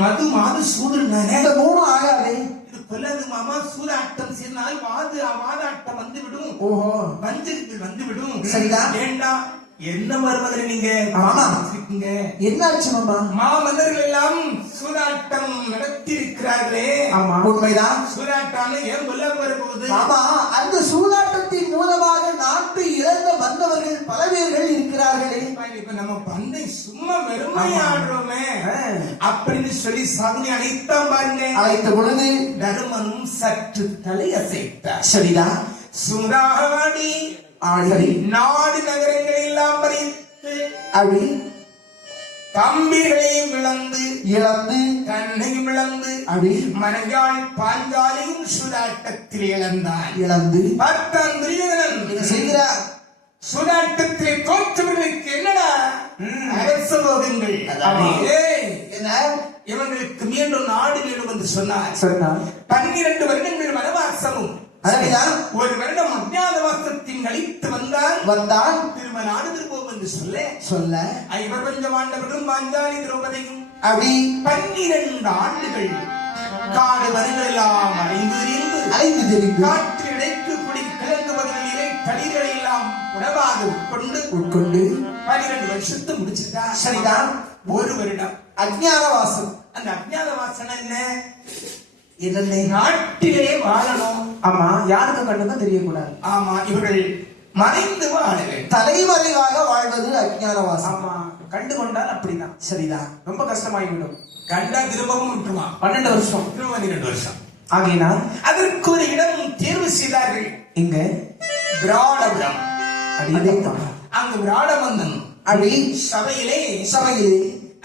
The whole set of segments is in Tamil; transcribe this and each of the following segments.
மது மாது சூடுனானே இந்த மூணும் ஆகாது. இது கொல்லது மாமா. சூதாட்டம் சேர்ந்தால் வாதாட்டம் வந்துவிடும். ஓஹோ, வஞ்சகத்தில் வந்துவிடும். சரிதான். வேண்டாம். என்ன வருவதில்லை நீங்க மாமா இருக்கீங்க. என்னாச்சு மாமா? மாமன்னர்கள் எல்லாம் சூதாட்டம் நடத்தி இருக்கிறார்களே. ஆமா, உண்மைதான். சூதாட்டம் ஏன் கொல்ல வரும்போது மாமா, அந்த சூதாட்டத்தின் மூலமாக நாட்டு இழந்த வந்தவர்கள் பல பேர்கள் இருக்கிறார்களே. இப்ப நம்ம பந்தை சும்மா வெறுமையாடுறோமே அப்படின்னு சொல்லி சாமி அழைத்தான் பாருங்க. அழைத்த பொழுது தருமனும் சற்று தலை அசைத்தார். சரிதான். சூதாடி ஆடி நாடு நகரங்களை எல்லாம் பறித்து அப்படி தம்பிகளையும் இழந்து தன்னையும் இழந்து அப்படி மனையாள் பாஞ்சாலியும் சூதாட்டத்தில் இழந்து பத்தான் துரியோதனன் செய்கிறார். சூதாட்டத்திலே தோற்றவர்களுக்கு என்னடா அரச போகங்கள். என்ன இவங்களுக்கு மீண்டும் நாடு வேணும் என்று சொன்னார். 12 வருடங்கள் வனவாசமும் ஒரு வருடம் அஞ்ஞாதவாசத்தின் கழித்து வந்தால் திரும்ப நாடு திரும்பவும் என்று சொல்ல இவர் கொஞ்சம் ஆண்டவர்களும் பாஞ்சாலி திரௌபதியும் அப்படி 12 ஆண்டுகள் காடு வரிகள் எல்லாம் அலைந்து திரிந்து காற்று இடைக்கு குடி கிழங்கு பகுதியிலே தளிர்களை எல்லாம் உணவாக உட்கொண்டு 12 வருஷத்தை முடிச்சுட்டா. சரிதான். ஒரு வருடம் அஞ்ஞாதவாசம். அந்த அஞ்ஞாதவாசம் என்ன? நாட்டிலே வாழணும். ஆமா, யாருக்கு கண்ணுக்கும் தெரியக்கூடாது. ஆமா, இவர்கள் மறைந்து வாழ தலைமறைவாக வாழ்வது அஞ்ஞானவாசம். ஆமா, கண்டு கொண்டால் அப்படிதான். சரிதான். ரொம்ப கஷ்டமாகிவிடும். கண்டா திரும்பவும் விட்டுருமா. 12 வருஷம் 12 வருஷம் ஆகினால் அதற்கு ஒரு இடம் தேர்வு செய்தார்கள். இங்க விராடபுரம். அங்கு விராடமன்னன் அப்படி சபையிலே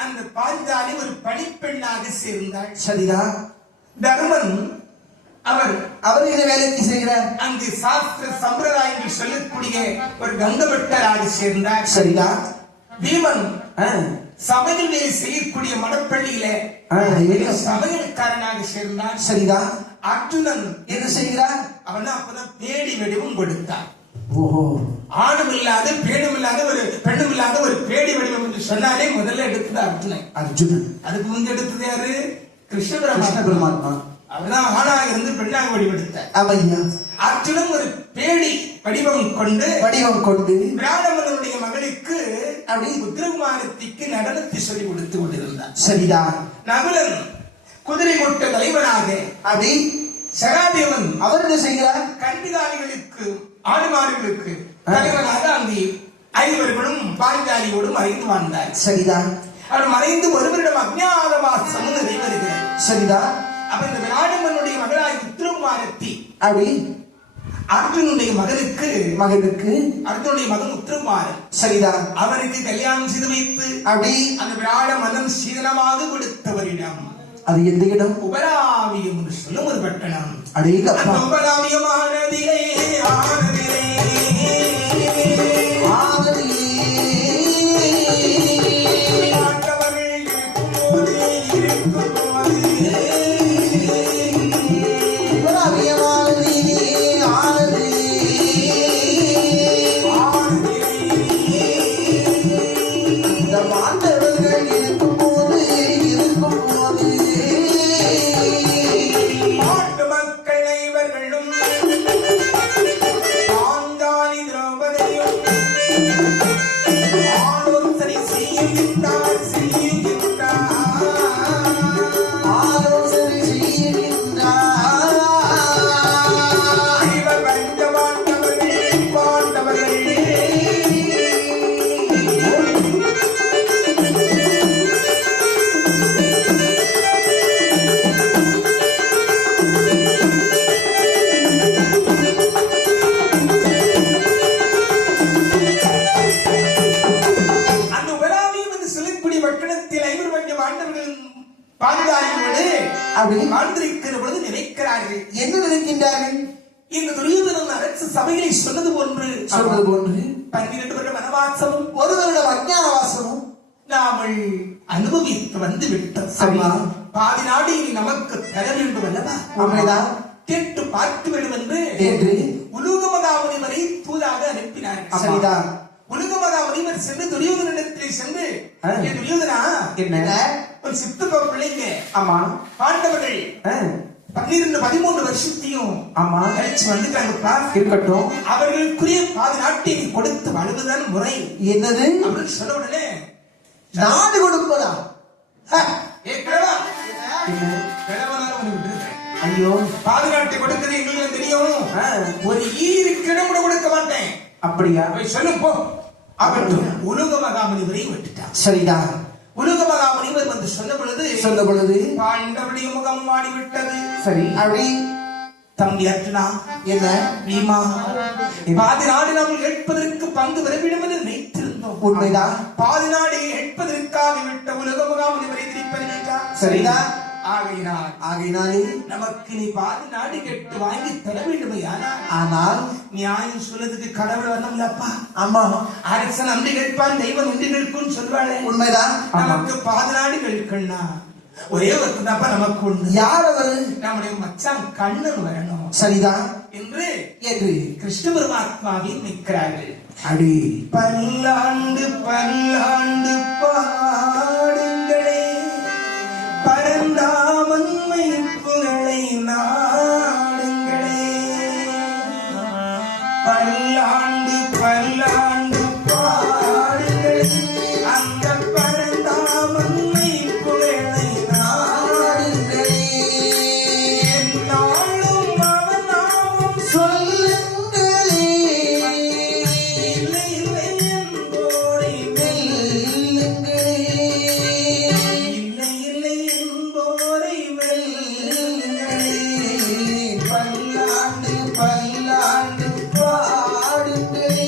அந்த பாஞ்சாலி ஒரு பணிப்பெண்ணாக சேர்ந்தாள். சரிதான். தருமன் அவர் இதை வேலைக்கு செய்கிறார். அங்கு சாஸ்திர சம்பிரதாயங்கள் சொல்லக்கூடிய ஒரு கங்கபட்டராக சேர்ந்தார். சரிதான். பீமன் சமையல் செய்யக்கூடிய மடப்பள்ளியில சமையல்காரனாக சேர்ந்தார். சரிதான். அர்ஜுனன் என்ன செய்கிறார்? அவன் அப்பதான் பேடி வடிவம் கொடுத்தான். ஓஹோ, ஆணும் இல்லாத பெண்ணும் இல்லாத ஒரு பேடி வடிவம் என்று சொன்னாலே முதல்ல எடுத்தது அர்ஜுனன். அதுக்கு முந்தைய எடுத்தது யாரு? கிருஷ்ண பரமாத்மா. அவர்தான் ஆணாக இருந்து பெண்ணாக வடிவெடுத்தார். அர்ஜுனன் ஒரு பேடி வடிவம் கொண்டு விராடமன்னனுடைய மகளுக்கு அப்படி உத்திரகுமாரத்திற்கு நடனத்தை சொல்லி கொடுத்து கொண்டிருந்தார். சரிதான். நகுலன் குதிரை கொட்ட தலைவனாக அப்படி சகாதேவன் அவர் என்ன செய்கிறார்? கண்பிதாரிகளுக்கு ஆடுமாறுகளுக்கு தலைவனாக அங்கே 5 பாஞ்சாலியோடு மறைந்து வாழ்ந்தார். சரிதான். அவர் மறைந்து ஒருவரிடம் அஞ்ஞாதவாசம் நிறைவேறுகிறார். சரிதான். அப்ப இந்த விராடமன்னுடைய மகளாய் உத்திரகுமாரத்தி அப்படி அர்ஜுனுடைய மகனுக்கு அர்ஜுனுடைய மகன் உத்திரகுமாரன். சரிதான். அவனுக்கு கல்யாணம் செய்து வைத்து அப்படி அந்த விராட மதம் சீதனமாக கொடுத்தவரிடம் அது எந்த இடம்? உபராவியம் என்று சொல்லும் ஒரு பட்டணம். உபராவியமானதிலே வாழ்ந்திருக்கிற பொழுது நினைக்கிறார்கள். என்ன நினைக்கின்றார்கள்? இந்த துரியோதனன் அரசு சபைகளை சொன்னது போன்று 12 வருட வனவாசமும் 1 வருட அஞ்ஞானவாசமும் நாமல் அனுபவித்து வந்து விட்டோம். பாதி நாடு இனி நமக்கு தர வேண்டும் அல்லவா? உண்மைதான். கேட்டு பார்த்து வேண்டும் என்று உலூகமதாமணி வரை தூதாக அனுப்பினார்கள். சரிதான். உலகமகா முனிவர் சென்று துரியோதனிடத்தில் சென்று "ஏ துரியோதனா, என்ன ஒரு சித்தப்பா பிள்ளைங்க ஆமா பாண்டவர்கள் 12-13 வருஷத்தையும் ஆமா கழிச்சு வந்துட்டாங்கப்பா. இருக்கட்டும். அவர்களுக்குரிய பாதி நாட்டை நீ கொடுத்து வாழ்வதுதான் முறை என்னது அப்படின்னு சொன்ன உடனே நாடு கொடுப்பதா? ஏ கிழவா, என்ன? கிழவனால உனக்கு விட்டுருக்கேன். ஐயோ பாதி நாட்டை கொடுக்கிறது எங்களுக்கு தெரியும். ஒரு ஈருக்கிடம் கூட கொடுக்க மாட்டேன். அப்படியா? போய் சொல்லு போ. அவன் உலக மகாமுனிவரை விட்டுட்டான். சரிதான். உலக மகாமுனிவர் வந்து சொன்ன பொழுது பாண்டவருடைய முகம் மாடிவிட்டது. சரி. அப்படி தம்பி அர்ஜுனா, என்ன பீமா, பாதி நாடு நாம் கேட்பதற்கு பங்கு வரவிடும் என்று நினைத்திருந்தோம். உண்மைதான். பாதி நாடு கேட்பதற்காக விட்ட உலக முகாமுனிவரை திருப்பறிவிட்டார். சரிதான். ஆகையினாலே நமக்கு நீ பாதி நாடு கேட்டு வாங்கி தர வேண்டுமே. ஆனால் நியாயம் சொல்றதுக்கு கடவுள் வரணும்லப்பா. ஆமா, அரசன் அன்று கேட்பான், தெய்வம் இன்று கேட்கும் சொல்வாளே. உண்மைதான். நமக்கு பாதி நாடு கேட்கணும்னா ஒரே ஒருத்தர் தான்ப்பா நமக்கு உண்டு. யார் அவரு? நம்முடைய மச்சான் கண்ணன் வரணும். சரிதான் என்று கிருஷ்ண பரமாத்மாவின் நிற்கிறார்கள். அடி பல்லாண்டு பல்லாண்டு பாடுங்களே, பரந்தாமன்மை புகழை நாடுங்களே. பல்லாண்டு பல்லாண்டு பாடுங்களே, அந்த பரந்தாமன்மை புகழை நாடுங்களே. என்னாலும் அவன் நாமம் சொல்லுங்களே, இல்லை இல்லை என்போரை வெல்லுங்களே. இல்லை இல்லை என்போரை வெல்லுங்களே. பல்லாண்டு பல்லாண்டு பாடுங்களே,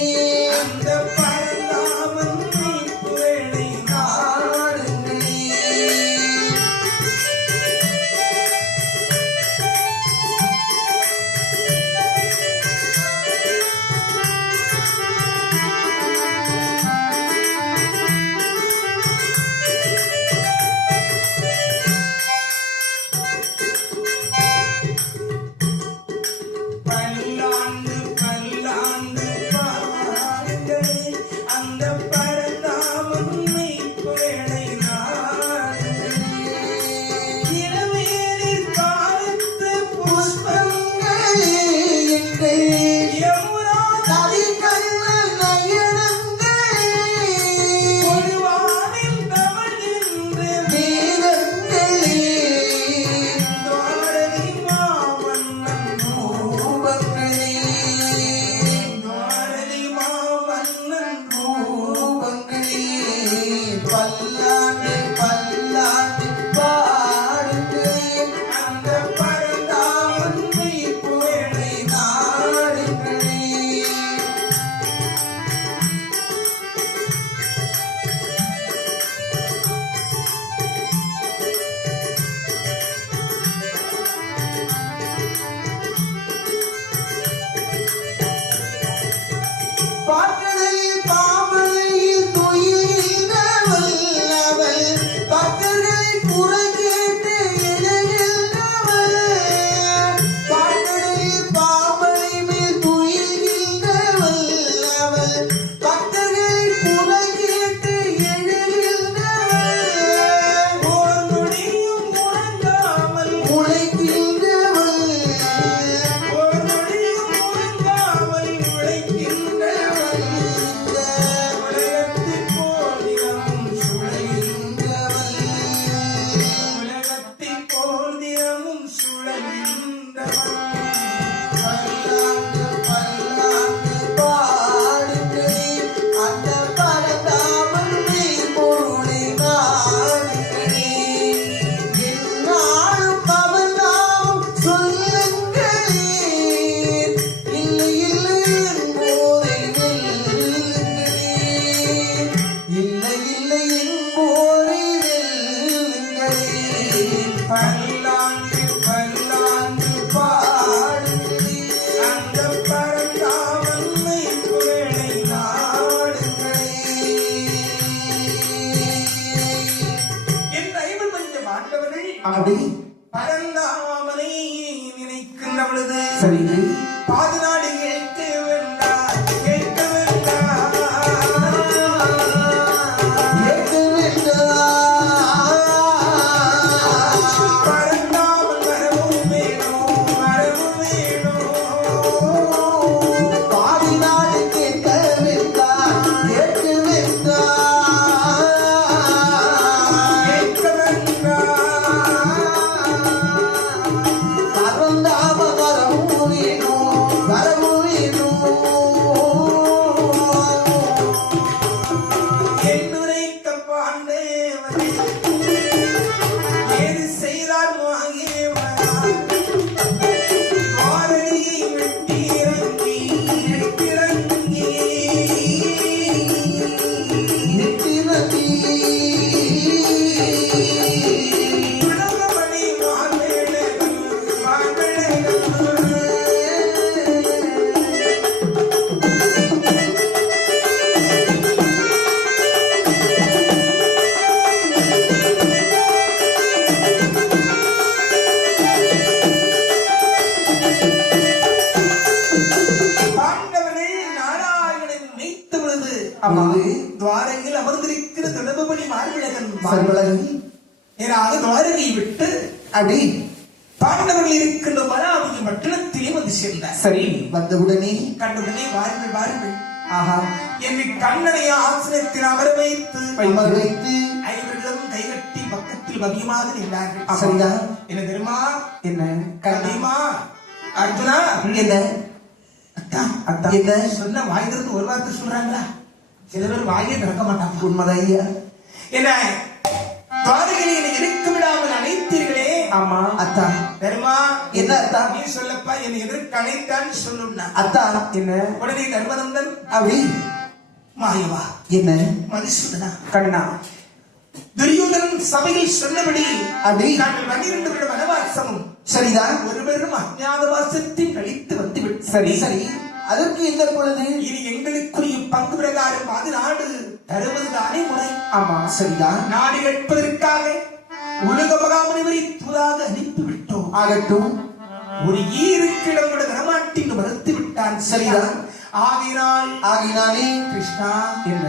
அந்த பரந்தாமன்மை புகழை நாடுங்களே. பல்லாண்டு பல்லாண்டு பாடுங்களே, அந்த பரந்தாமன்மை புகழை நாடுங்களே. இளவேனிற் காலத்து புஷ்பங்களே, எங்கள் யமுனா கலிகண்ணன் நயனங்களே, ஒருவானில் தவழ்கின்ற வேதங்களே, துவாரகை மாமன்னன் ரூபங்களே, துவாரகை மாமன்னன் ரூபங்களே. பல்லாண்டு பல்லாண்டு பாடுங்களே, அந்த பரந்தாமன்மை புகழை நாடுங்களே. பாக்கடலில் பாமலையில் துயில்கின்றவள் அவள், பக்தர்களின் குரல் கேட்டு எழுகின்றவள். பாக்கடலில் பாமலை மேல் துயில்கின்றவள் அவள், பக்தர்களின் குரல் கேட்டு எழுகின்றவள். ஓர் நொடியும் உறங்காமல் உழைக்கின்றவள், ஓர் நொடியும் உறங்காமல் உழைக்கின்றவள். உலகத்தில் போதியமும் சுழல்கின்றவள். உலகத்தில் போதியமும் சுழல்கின்றவள். பல்லாண்டு பல்லாண்டு பாடுங்களே, அந்த பரந்தாமன்மை பொருளை நாடுங்களே. எந்நாளும் அவன் நாமம் சொல்லுங்களே, இல்லை இல்லை என்போரை வெல்லுங்களே. இல்லை இல்லை என்போரை வெல்லுங்களே. பல்லாண்டு பல்லாண்டு பாடுங்களே, அந்த பரந்தாமன்மை புகழை நாடுங்களே. என் ஐவர் பஞ்ச மாண்டவர்கள் அப்படி பரந்தாமனை நினைக்கின்ற பொழுது சரி பாதி நாடு கேட்க வேண்டாம், கேட்க வேண்டாம். துவாரகையில் அமர்ந்திருக்கிற தொடர்புபடி மார்பிழகன் மார்பிழகன் ஏனாக துவாரகையை விட்டு அடி பாண்டவர்கள் இருக்கின்ற மலாவிய பட்டணத்திலே வந்து சேர்ந்தார். சரி, வந்தவுடனே கண்டவுடனே வாருங்கள் வாருங்கள் ஆஹா என்னை கண்ணனைய ஆசனத்தில் அமர வைத்து ஐவர்களும் கைகட்டி பக்கத்தில் பவியமாக நின்றார்கள். சரிதா என்ன தெரியுமா? என்ன தெரியுமா அர்ஜுனா? என்ன அத்தான் அத்தான் என்ன சொன்ன வாய் திறந்து ஒரு வார்த்தை சொல்றாங்களா? சில பேர் வாயே திறக்க மாட்டாங்க. உண்மைதான் ஐயா. என்ன துவாரகையில் என்னை இருக்க விடாமல் அழைத்தீர்களே? ஆமா அத்தா. தெரியுமா? என்ன அத்தா? நீ சொல்லப்பா என்னை எதற்கு அழைத்தான்னு சொல்லுன்னா அத்தா. என்ன உடனே தர்மநந்தன் அப்படி மாயவா என்ன மதுசூதனா கண்ணா துரியோதனன் சபையில் சொன்னபடி அப்படி நாங்கள் 12 வருட வனவாசமும் சரிதான் ஒருவரும் அஞ்ஞாதவாசத்தை கழித்து வந்துவிட்டு சரி சரி அதற்கு இந்த பொழுது இனி எங்களுக்குரிய பங்கு பிரகாரம் அது நாடு தருவதுதானே முறை. ஆமா சரிதான். நாடு கேட்பதற்காக உலக மகாமுனிவரை தூதாக அனுப்பிவிட்டோம். ஆகட்டும். ஒரு ஈருக்கிடம் கூட தரமாட்டின்னு மறுத்து விட்டான். சரிதான். ஆகினாலே கிருஷ்ணா என்ன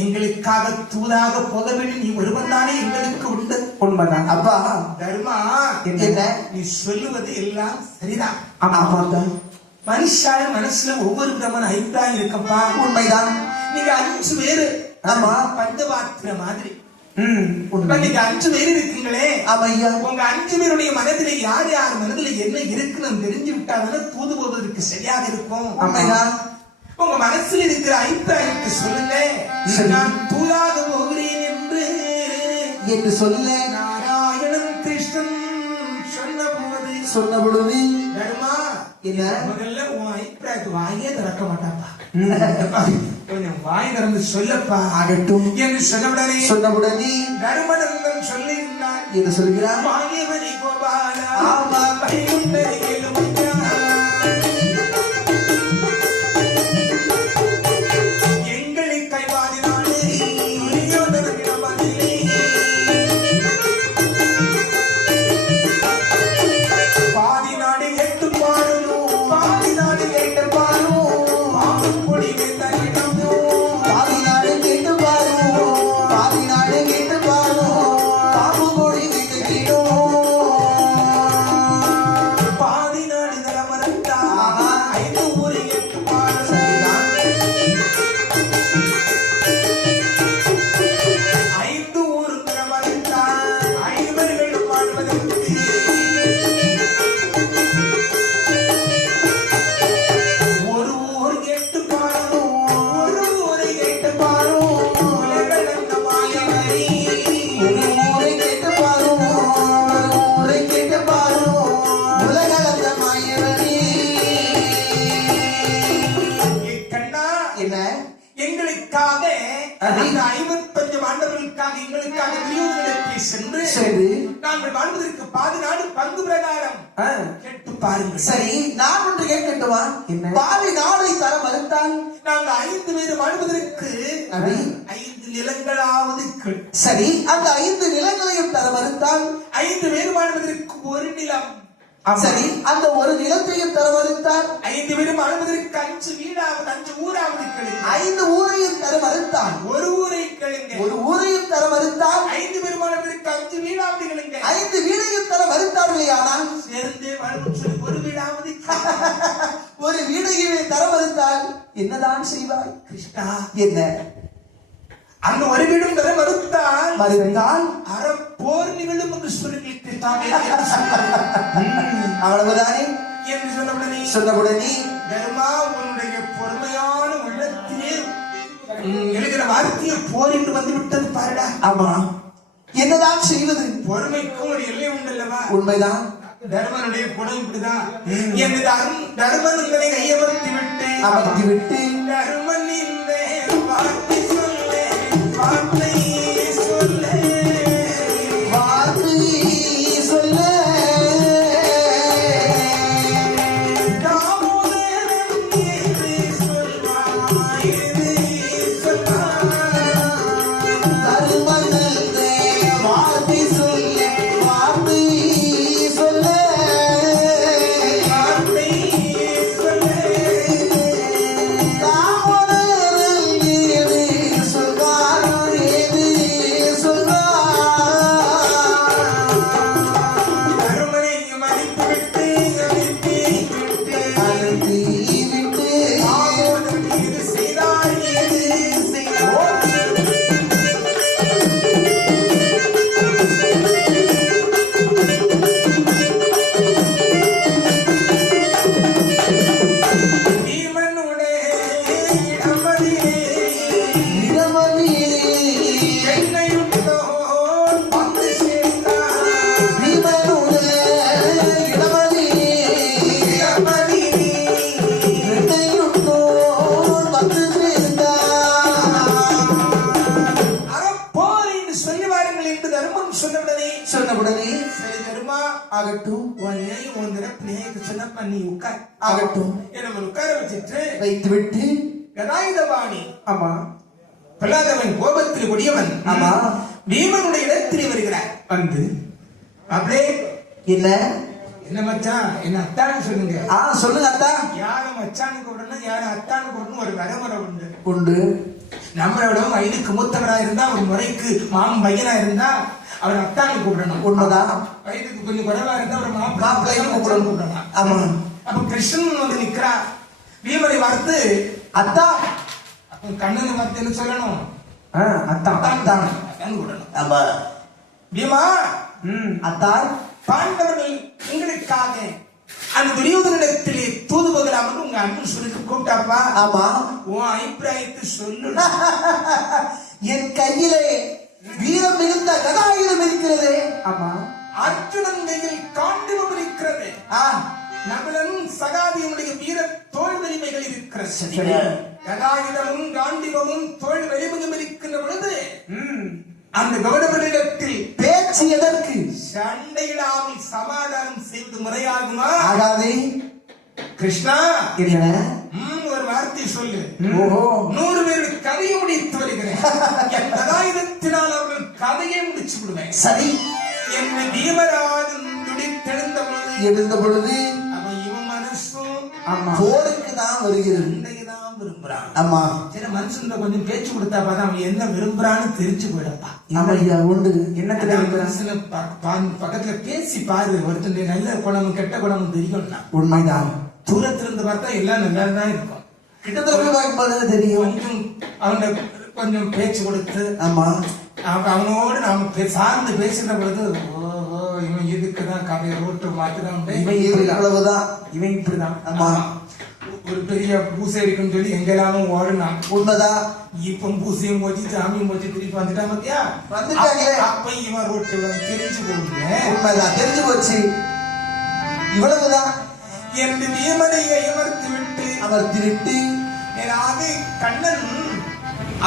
எங்களுக்காக தூதாக போக வேண்டும். நீ ஒருவன் தானே எங்களுக்கு உண்டு. உண்மைதான் அப்பா. தர்மா என்ன நீ சொல்லுவது எல்லாம் சரிதான். ஆமாதான். மனுஷால மனசுல ஒவ்வொரு விதமான அபிப்பிராயம் இருக்கப்பா. உண்மைதான். நீங்க 5 பேரு ஆமா பஞ்சபாத்திர மாதிரி. நீங்க 5 பேர் இருக்கீங்களே. ஆமையா. உங்க 5 பேருடைய மனதிலே யார் யார் மனதில என்ன இருக்குன்னு தெரிஞ்சு விட்டாதானே தூது போவதற்கு சரியாக இருக்கும். ஆமைதான். உங்க மனசுல இருக்கிற அபிப்பிராயத்தை சொல்லுங்க. நான் தூதாக போகிறேன் என்று சொல்ல நாராயணன் கிருஷ்ணன் சொன்ன பொழுது தர்மா என்ன முதல்ல உன் அபிப்பிராயத்தை வாயே திறக்க மாட்டாப்பா. கொஞ்சம் வாய் திறந்து சொல்லப்பா. ஆகட்டும் என்று சொன்னவுடனே தர்மநந்தன் சொல்லுகிறார். என்று சொல்கிறார். வாங்கியவனை கோபாலா ஆமா பைகுண்டரை கேளுமையா எங்களை கைவாதினாலே துரியோதனனிடம் அதிலே பாதி நாடு கேட்டு பாடணும். பாதி நாடு கேட்டு பாடும் பாடும் பொடி வேந்தனிடம் பாதி நாடு கேட்டு பாரும். பாதி நாடு கேட்டு பாரும். பாம்பு மொழி விட்டுக்கிடும். பாதி நாடு நலமரத்தா 5 ஊரை கேட்டு பாடும். 5 ஊர் நலமரத்தா 5 வாழ்வதற்கு ஒரு ஊர் கேட்டு பாடும். ஒரு ஊரை கேட்டு பாடும். உலகளந்த மாயவரே ஒரு ஊரை கேட்டு பாரும். ஒரு ஊரை கேட்டு பாரும். உலகளந்த மாயவரே. கண்ணா என்ன எங்களுக்காக அந்த 55 ஆண்டவர்களுக்காக எங்களுக்காக துரியோதனத்தை சென்று சரி நாங்கள் வாழ்வதற்கு பாதி நாடு பங்கு பிரகாரம் கேட்டு பாருங்கள். சரி நான் ஒன்று கேட்கட்டுமா? என்ன? பாதி நாடை தர மறுத்தால் நாங்கள் 5 பேர் வாழ்வதற்கு 5 நிலங்களாவது சரி அந்த 5 நிலங்களையும் தர மறுத்தால் 5 பேர் வாழ்வதற்கு ஒரு நிலம். சரி அந்த ஒரு நிலத்தையும் தர மறுத்தால் 5 பேரும் வாழ்வதற்கு 5 வீடாவது 5 ஊராவது கிடைக்கும். 5 ஊரையும் தர மறுத்தால் ஒரு ஊரை கிழங்க. ஒரு ஊரையும் தர மறுத்தால் 5 பேர் வாழ்வதற்கு 5 வீடாவது கிழங்க. 5 வீடையும் தர மறுத்தார்களே ஆனால் சேர்ந்தே வாழ்வு ஒரு வீடாவது ஒரு வீடையுமே தர மறுத்தால் என்னதான் செய்வாய் கிருஷ்ணா? என்ன அந்த ஒரு வீடும் தர மறுத்தால் போர் நிகழும் என்று சொல்லிவிட்டாங்க. அவ்வளவுதானே என்று சொன்னவுடனே தர்மா உன்னுடைய பொறுமையான உள்ளத்திலே எழுகிற வார்த்தையை போர் என்று வந்து விட்டது பாருடா. ஆமா என்னதான் செய்வது? பொறுமைக்கும் ஒரு எல்லை உண்டல்லவா? உண்மைதான். தர்மனுடைய குணம் இப்படிதான். என்று தர்மன் உங்களை கையமர்த்தி விட்டு தர்மன் இந்த வார்த்தை சொல்ல வார்த்தை சொல்ல வார்த்தை சொல்ல தாமோதரன் நீ உட்கார். ஆகட்டும். நம்ம உட்கார வச்சிட்டு வைத்து விட்டு கதாயுதபாணி ஆமா பிரலாதவன் கோபத்தில் கொடியவன் ஆமா பீமனுடைய இடத்திலே வருகிறார். வந்து அப்படியே இல்ல என்ன மச்சான் என்ன அத்தான்னு சொல்லுங்க. சொல்லுங்க அத்தா. யார மச்சான்னு கூப்பிடணும் யார அத்தான்னு கூப்பிடணும் ஒரு வரைமுறை உண்டு. உண்டு. நம்மளோட வயதுக்கு மூத்தவரா இருந்தா ஒரு முறைக்கு மாமன் பையனா இருந்தா அவர் அத்தான்னு கூப்பிடணும். உண்மைதான். வயதுக்கு கொஞ்சம் குறைவா இருந்தா ஒரு மாப்பிள்ளையும் கூப்பிடணும். ஆமா. அப்ப கிருஷ்ணன் வந்து நிக்கிறா. பீமனை பார்த்து அத்தா கண்ணனை பார்த்து என்ன சொல்லணும்? அத்தான் அத்தான் கூப்பிடணும். ஆமா. பீமா அத்தா பாண்டவர்கள் உங்களுக்காக அந்த துரியோதனிடத்திலே தூது போகலாம் என்று உங்க அண்ணன் சொல்லிட்டு கூப்பிட்டாப்பா. ஆமா. உன் அபிப்பிராயத்தை சொல்லு. என் கையிலே வீரம் மிகுந்த கதாயுதம் இருக்கிறது. ஆமா. அர்ஜுனன் கையில் காண்டிவம் இருக்கிறது. நகுலன் சகாதியனுடைய வீர தோல் வலிமைகள் இருக்கிறது. கதாயுதமும் காண்டிவமும் தோல் வலிமையும் இருக்கின்ற பொழுது அந்த கௌரவனிடத்தில் பேச்சு எதற்கு? சண்டையிடாமல் சமாதானம் செய்வது முறையாகுமா? ஆகாதே. கிருஷ்ணா என்ன ஒரு வார்த்தை சொல்லு. 100 பேர் கதையை முடித்து வருகிறேன். என் கதாயுதத்தினால் அவர்கள் கதையை முடிச்சு விடுவேன். சரி. என்ன பீமராஜன் துடித்தெழுந்த பொழுது எழுந்த பொழுது அவன் இவன் மனசும் போருக்கு தான் வருகிறது. சண்டையதான் விரும்புறான். ஆமா. சரி மனுஷன் கொஞ்சம் பேச்சு கொடுத்தா பார்த்தா அவன் என்ன விரும்புறான்னு தெரிஞ்சு போயிடப்பா. ஆமா ஐயா உண்டு. என்னத்துல பக்கத்துல பேசி பாரு. ஒருத்தன் நல்ல குணமும் கெட்ட குணமும் தெரியும்னா உண்மைதான். தூரத்துல இருந்து பார்த்தா எல்லாம் நல்லா தான் இருக்கும். கிட்டத்தட்ட பார்க்கும்போது தெரியும். கொஞ்சம் அவன கொஞ்சம் பேச்சு கொடுத்து ஆமா அவனோடு நாம சார்ந்து பேசுற பொழுது ஓஹோ இவன் இதுக்குதான் கதையை ரோட்டு மாத்துறான். இவ்வளவுதான். இவன் இப்படிதான். ஆமா. ஒரு பெரிய பூசை இருக்குன்னு சொல்லி எங்கெல்லாமும் ஓடுனான். உண்மைதான். இப்ப பூசையும் போச்சு சாமியும் போச்சு திருப்பி வந்துட்டான் பாத்தியா. வந்துட்டாங்களே. அப்ப இவன் ரோட்டு தெரிஞ்சு போகுங்க. உண்மைதான் தெரிஞ்சு போச்சு. இவ்வளவுதான் என்று பீமனை அமர்த்தி விட்டு கண்ணன்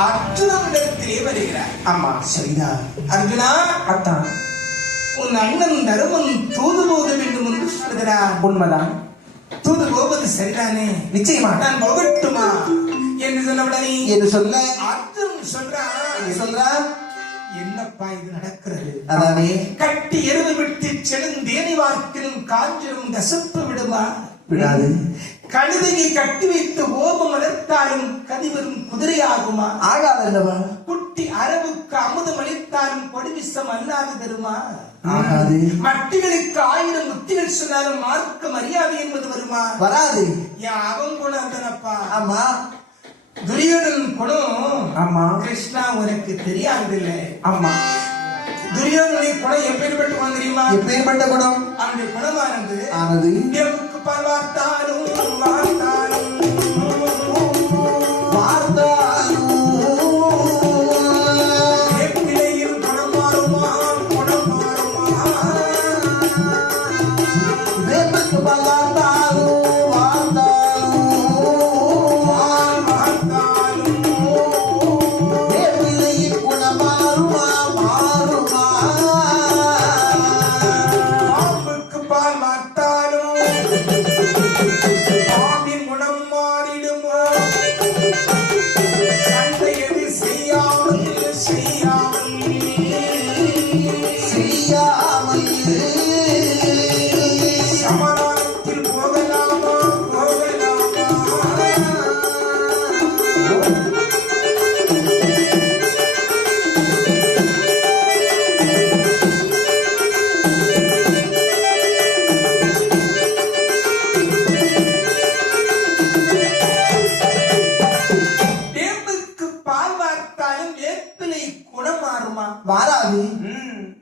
அர்ஜுனனிடத்திலே வருகிறார். ஆமா சரிதான். அர்ஜுனா அத்தான் உன் அண்ணன் தருமன் தூது போக வேண்டும் என்று சொல்கிறார். உண்மைதான். தூது போவது சரிதானே? நிச்சயமா. நான் போகட்டுமா என்று சொன்னவுடனே என்று சொல்ல அர்ஜுன் சொல்றான் என்னப்பா இது நடக்கிறது? அதானே கட்டி எருது விட்டு செழுந்தேனி வார்க்கிலும் காஞ்சிலும் கசப்பு விடுமா? விடாது. கழுதையை கட்டி வைத்து ஓபம் வளர்த்தாலும் கதிவரும் குதிரையாகுமா? ஆகாதல்லவா. குட்டி அரவுக்கு அமுதம் அளித்தாலும் கொடிவிசம் அல்லாது தருமா? ஆகாது. மட்டிகளுக்கு 1000 முத்திகள் சொன்னாலும் மார்க்க மரியாதை என்பது வருமா? வராது. அவன் குணம் தானப்பா. ஆமா. துரியோதன் குணம். ஆமா. கிருஷ்ணா உனக்கு தெரியாததில்லை. ஆமா. துரியோதனுடைய குணம் எப்பேற்பட்ட குணம் தெரியுமா? எப்பேற்பட்ட குணம்? அவனுடைய குணமானது எவருக்கு பார்த்தாலும்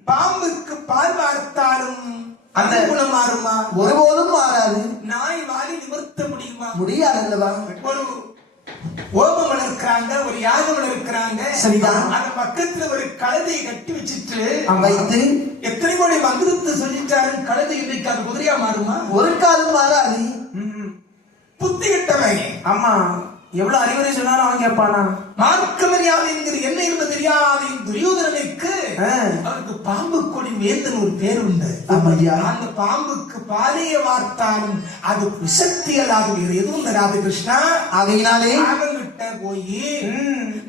பாம்புக்கு பால் வார்த்தாலும் அந்த குணம் மாறுமா? ஒருபோதும் மாறாது. நாய் வாரி நிமிர்த்த முடியுமா? முடியாதல்லவா. ஒரு ஓபம் வளர்க்கிறாங்க, ஒரு யாகம் வளர்க்கிறாங்க. சரிதான். அந்த பக்கத்துல ஒரு கழுதையை கட்டி வச்சுட்டு வைத்து எத்தனை கோடி மந்திரத்தை சொல்லிட்டாரு. கழுதை இன்னைக்கு அது குதிரையா மாறுமா? ஒரு காலம் மாறாது. புத்தி கட்டவன். ஆமா. எவ்வளவு அறிவுரை சொன்னாலும் அவன் கேட்பானா? மார்க்க மரியாதை என்கிற என்ன என்பது தெரியாத துரியோதனனுக்கு அவருக்கு பாம்பு கொடி வேந்தன் ஒரு பேர் உண்டு. அந்த பாம்புக்கு பாலைய வார்த்தாலும் அது விஷக்தி அல்லாத வேறு எதுவும் தராது கிருஷ்ணா. ஆகையினாலே அவன்கிட்ட போய்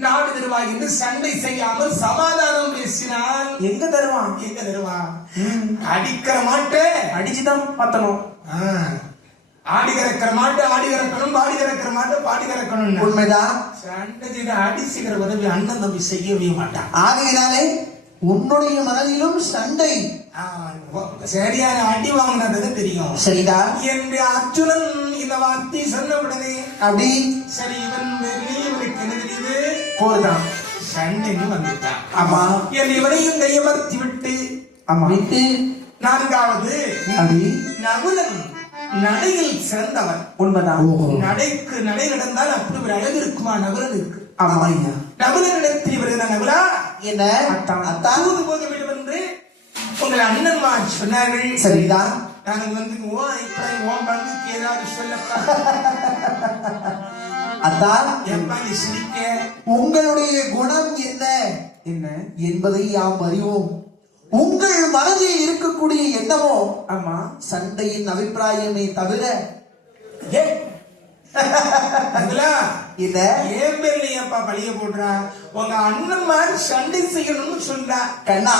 நாடு தருவாய் என்று சண்டை செய்யாமல் சமாதானம் பேசினால் எங்க தருவான்? அடிக்கிற மாட்டே அடிச்சுதான் பத்தணும். ஆடி கறக்கிற மாட்டு ஆடி கறக்கணும், பாடி கறக்கிற மாட்டு பாடி கறக்கணும். உண்மைதான். சண்டை செய்த அடி செய்கிற உதவி அண்ணன் தம்பி செய்யவே மாட்டான். ஆகையினாலே உன்னுடைய மனதிலும் சண்டை சரியான அடி வாங்கினது தெரியும். சரிதான் என்று அர்ஜுனன் இந்த வார்த்தை சொன்ன உடனே அப்படி சரி இவன் இவனுக்கு என்ன தெரியுது? போதுதான் சண்டைன்னு வந்துட்டான். ஆமா. என் இவனையும் கையமர்த்தி விட்டு விட்டு நான்காவது அப்படி நகுலன் நடையில் சிறந்தவன். உண்மைதான். நடைக்கு நடை நடந்தால் அப்படி ஒரு அழகு இருக்குமா நகுலனுக்கு? ஆமா. நகுலனிடத்தில் வருகிறான். நகுலா என்ன தூது போக வேண்டும் என்று உங்கள் அண்ணன்மார் சொன்னார்கள். சரிதான். நாங்கள் வந்து ஓம் பங்குக்கு ஏதாவது சொல்லப்பா அத்தான் எப்பா நீ சிரிக்க உங்களுடைய குணம் என்ன என்ன என்பதை யாம் அறிவோம். உங்கள் மனதில் இருக்கக்கூடிய எண்ணமோ ஆமா சண்டையின் அபிப்பிராயமே தவிர இத ஏன் பேர்ல ஏப்பா பழிய போடுறா? உங்க அண்ணன் மாதிரி சண்டை செய்யணும்னு சொன்னா கண்ணா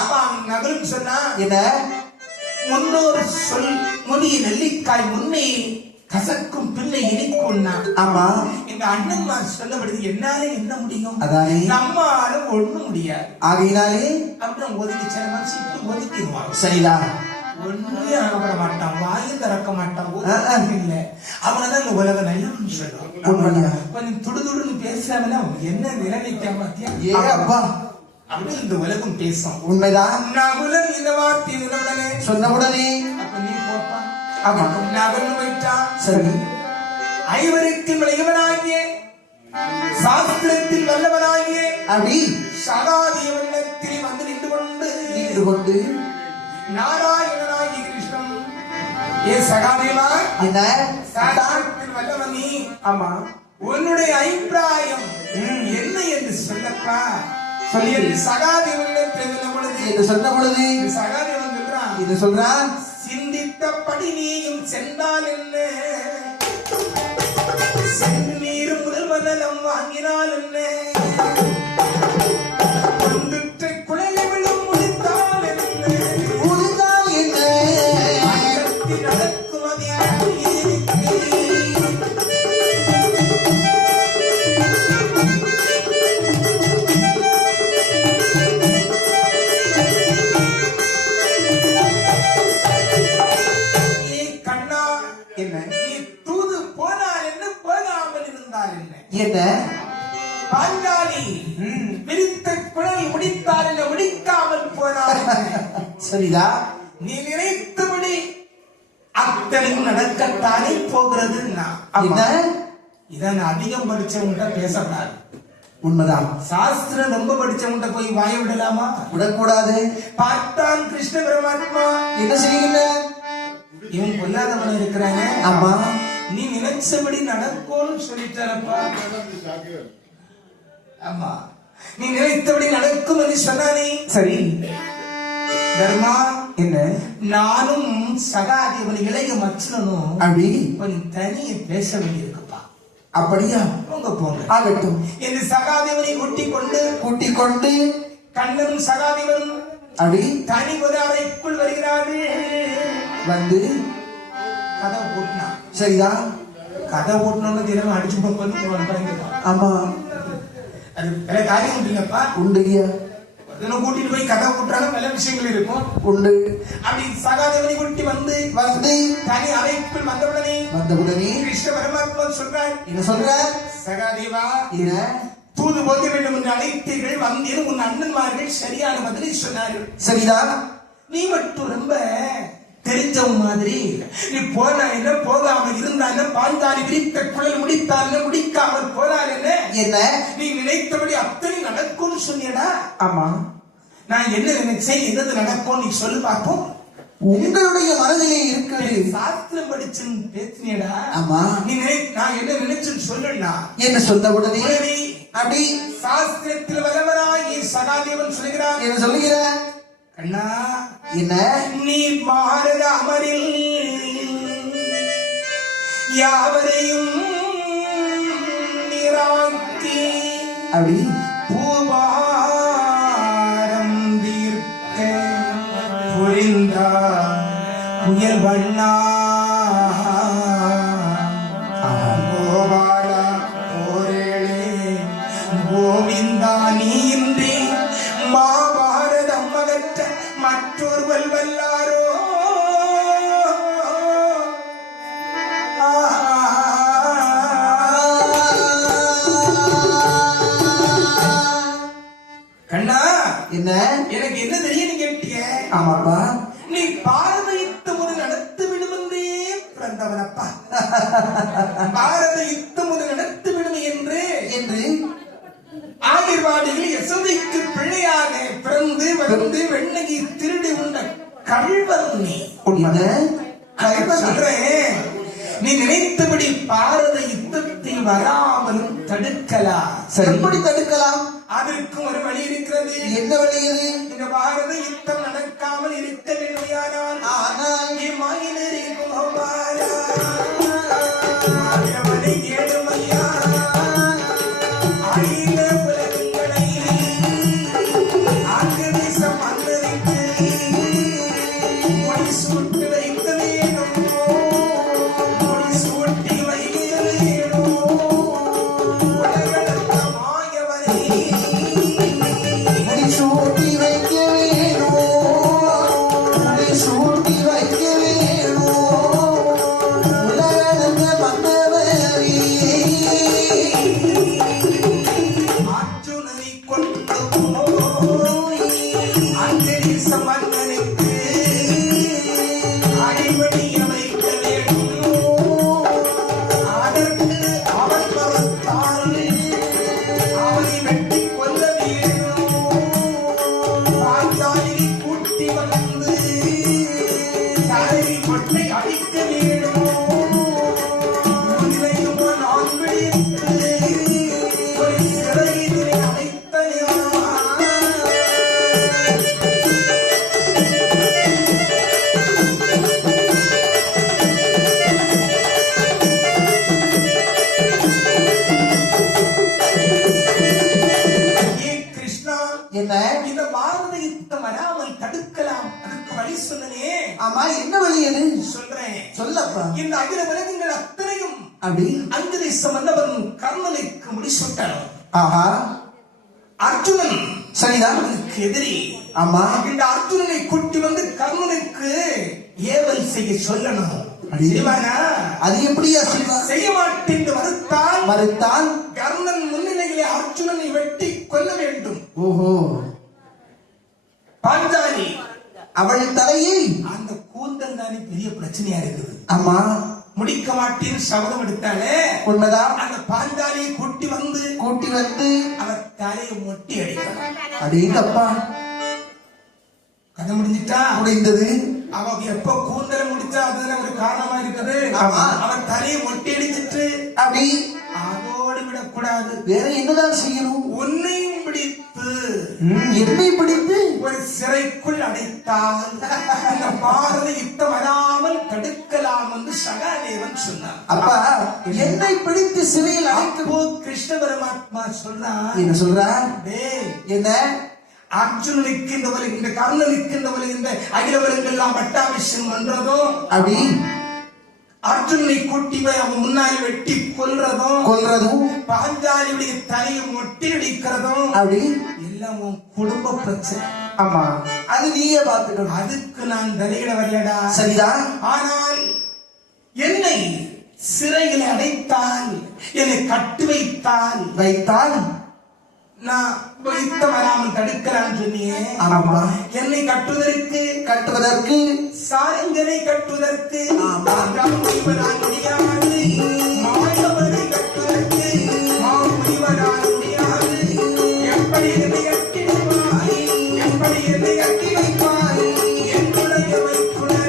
நகலும் சொன்னா என்ன முன்னோர் சொல் முதிய நெல்லிக்காய் முன்னே கசக்கும் பிள்ளை இனிக்கும்னா. ஆமா. எங்க அண்ணன் மாதிரி சொல்லப்படுது. என்னால என்ன முடியும்? அதானே நம்மாலும் ஒண்ணும் முடியாது. ஆகையினாலே அப்புறம் ஒதுக்கி சில மனுஷன் ஒதுக்கிடுவாங்க. சரிதான். ஒண்ணுமே ஆகப்பட மாட்டான், வாயும் திறக்க மாட்டான். இல்ல அவனதான் இந்த உலக நல்லவன் சொல்லுவான். கொஞ்சம் துடுதுடுன்னு பேசாமல என்ன நிலைமைக்காம அப்பா அப்படி இந்த உலகம் பேசும். உண்மைதான். நகுலன் இந்த வார்த்தை சொன்ன உடனே அப்ப நீ போப்பா. ஆமா. நகர்ந்து போயிட்டான். சரி. ஐவருக்கும் இளையவனாகிய சாஸ்திரத்தில் வல்லவனாகிய அப்படி சகாதேவனிடத்தில் வந்து நின்று கொண்டு நாராயணனாகி கிருஷ்ணன் ஏ சகாதேவா என்ன சாஸ்திரத்தில் வல்லவன் நீ. ஆமா. உன்னுடைய அபிப்பிராயம் என்ன என்று சொல்லப்பா சொல்லி சகாதேவனிடத்தில் சொன்ன பொழுது சகாதேவன் சொல்றான். இது சொல்றான். சிந்தித்தபடி நீயும் சென்றால் என்ன, செந்நீரும் முதல் மனலம் வாங்கினால் என்ன, ஒன்றுற்றை குழலை விழும் முடித்தால் என்ன, முடிந்தால் என்ன நடக்கும் அது என்ன பாஞ்சாலி விரித்த குழல் முடித்தால் என்ன, முடிக்காமல் போனால் சரிதா. நீ நினைத்தபடி அத்தனையும் நடக்கத்தானே போகிறது. இதான் அதிகம் படிச்சவங்க பேசக்கூடாது. உண்மைதான். சாஸ்திரம் ரொம்ப படிச்சவங்க போய் வாய விடலாமா? விடக்கூடாது. பார்த்தான் கிருஷ்ண பரமாத்மா என்ன செய்யுங்க, இவன் கொல்லாதவன் இருக்கிறாங்க. ஆமா. நீ நினைச்சபடி நடக்கும்னு சொல்லிட்டாரப்பா. ஆமா, நீ நினைத்தபடி நடக்கும் என்று சொன்னானே. சரி தர்மா என்ன, நானும் சகாதேவன் இளைய மச்சனும் அப்படி கொஞ்சம் தனியே பேச வேண்டியிருக்குப்பா. அப்படியா? போங்க போங்க, ஆகட்டும் என்று சகாதேவனை கூட்டிக் கொண்டு கண்ணனும் சகாதேவன் அப்படி தனி ஒரு அறைக்குள் வருகிறார்கள். வந்து கதவை போட்டினா. சரிதான். கதை ஓட்டணும்னு தினம் அடிச்சு போட்டு. ஆமா, அது பல காரியம் உண்டுங்கப்பா. உண்டுயா. கூட்டிட்டு போய் கதை கூட்டுறாங்க, பல விஷயங்கள் இருக்கும். உண்டு. அப்படி சகாதேவனை கூட்டி வந்து தனி அறைக்குள் வந்தவுடனே கிருஷ்ண பரமாத்மா சொல்றார். என்ன சொல்றார்? சகாதேவா, தூது போக வேண்டும் என்று அழைத்தீர்கள், வந்தேன். உன் அண்ணன்மார்கள் சரியான பதிலை சொன்னார்கள். சரிதான். நீ மட்டும் ரொம்ப தெரிஞ்சவன் மாதிரி. நீ போனா என்ன, போகாம இருந்தா என்ன, பாஞ்சாலி விரித்த குழல் முடித்தால் என்ன, முடிக்காமல் போனால் என்ன, நீ நினைத்தபடி அத்தனை நடக்கும்னு சொன்னியடா. ஆமா. நான் என்ன நினைச்சேன், என்னது நடக்கும் நீ சொல்லு பார்ப்போம். உங்களுடைய மனதிலே இருக்கிறது. சாஸ்திரம் படிச்சுன்னு பேசினேடா. ஆமா. நீ நான் என்ன நினைச்சுன்னு சொல்லுடா. என்ன சொன்ன உடனே அப்படி சாஸ்திரத்தில் வரவராகி சகாதேவன் சொல்கிறான். என்ன சொல்லுகிறார்? கண்ணா என்ன நீ பாரத அமரில் யாவரையும் நீராக்கி அப்படி பூபாரம் தீர்க்க புரிந்தார் புயல் வண்ணா கோபாலா ஓரேளே கோவிந்தா நீந்தி மாபாரதம் அகற்ற மற்றொருவல் வல்லாரோ. கண்ணா என்ன எனக்கு என்ன தெரியும் கேட்டிய? ஆமாப்பா. நீ பாரத யுத்தம் ஒரு நடத்து விடுமென்றே பிறந்தவனப்பா. பாரத யுத்தம் ஒரு நடத்து விடும் என்று ஆகிர்வாடிகள் யசோதைக்கு பிள்ளையாக பிறந்து வந்து வெண்ணகி திருடி உண்ட கள்வன் நீ. சொல்றேன், நீ நினைத்தபடி பாரத யுத்தத்தில் வராமலும் தடுக்கலாம். எப்படி தடுக்கலாம்? அதற்கு ஒரு வழி இருக்கிறது. என்ன வழி அது? இந்த பாரத யுத்தம் நடக்காமல் இருக்க வேண்டுமையானால் இம்மாயினரே கோபாலா ஆயவனை ஏழுமையா அகில உலகங்களை ஆங்கு தேசம் மன்னருக்கு முடிசூட்டி வைக்க வேண்டும். முடிசூட்டி வைக்க வேண்டும். உலகளந்த மாயவனை சூட்டி வைக்க வேணும். சூட்டி வைக்க வேணும். உலகளந்த மன்னவரே அர்ஜுனனை கொண்டு போய் அஞ்சலி சமன்னனுக்கு அடிபணிய வைக்க வேண்டும். அதற்கு அவன் மறுத்தால் அவனை வெட்டி கொல்ல வேண்டும். பாஞ்சாலியை கூட்டி வந்து தலையை கொட்டை அடிக்க வேண்டும். உன்னையும் நான் விழித்து ஒரு சிறையிலே அடைத்தேன். ஏ கிருஷ்ணா, என்ன? இந்த பாரத யுத்தம் வராமல் தடுக்கலாம். அதுக்கு வழி சொன்னனே. ஆமா, என்ன வழி அது? சொல்றேன், சொல்லப்பா. இந்த அகில உலகங்கள் அத்தனையும் அப்படி அஞ்சலி மன்னவன் கர்ணனுக்கு முடிசூட்டான். ஆஹா, அர்ஜுனன் சரிதான். அவனுக்கு எதிரி. ஆமா, இந்த அர்ஜுனனை கூட்டி வந்து கர்ணனுக்கு ஏவல் செய்ய சொல்லணும். செய்வானா? அது எப்படியா செய்வான்? செய்ய மாட்டேன் என்று மறுத்தான். கர்ணன் முன்னிலையிலே அர்ஜுனனை வெட்டி கொல்ல வேண்டும். ஓஹோ, பாஞ்சாலி அவள் தலையை அந்த கூந்தல் தானே பெரிய பிரச்சனையா இருக்குது. ஆமா, முடிக்க மாட்டேன்னு சபதம் எடுத்தாலே. உண்மைதான். அந்த பாஞ்சாலியை கூட்டி வந்து அவர் தலையை மொட்டி அடிக்கிறார். அடேங்கப்பா, கதை முடிஞ்சிட்டா? முடிந்தது. அவ எப்ப கூந்தலை முடிச்சா அதுல ஒரு காரணமா இருக்குது. ஆமா. அவர் தலையை மொட்டி அடிச்சிட்டு அப்படி அதோடு விடக்கூடாது. வேற என்னதான் செய்யணும்? உன்னையும் பிடித்து என்னை பிடித்து ஒரு சிறைக்குள் அடைத்தால் இந்த பாரத யுத்தம் வராமல் தடுக்கலாம் என்று சகாதேவன் சொன்னார். அப்பா, என்னை பிடித்து சிறையில் அடைக்கும் போது கிருஷ்ண பரமாத்மா சொல்றார். என்ன சொல்றார்? என்ன? அர்ஜுனனுக்கு இந்த கர்ணனுக்கு இந்த அகில உலகங்கள் எல்லாம் பட்டாபிஷேகம் பண்றதோ, அப்படி அர்ஜுனனை கூட்டி போய் அவன் முன்னாடி வெட்டி கொல்றதும், பாஞ்சாலியுடைய தலையை மொட்டி அடிக்கிறதும், அப்படி எல்லாம் உன் குடும்ப பிரச்சனை. ஆமா, அது நீயே பார்த்துக்கணும். அதுக்கு நான் தலையிட வரலடா. சரிதான். ஆனால் என்னை சிறையில் அடைத்தால், என்னை கட்டு வைத்தால் நான் யுத்தம் வராமல் தடுக்கிறான்னு சொன்னியே. ஆமா, என்னை கட்டுவதற்கு சாரங்கனை கட்டுவதற்கு முடியாது. மாயவரை கட்டுவதற்கு முடியாது. எப்படி என்னை கட்டி வைப்பாய்? என்னுடைய வைக்குள்ள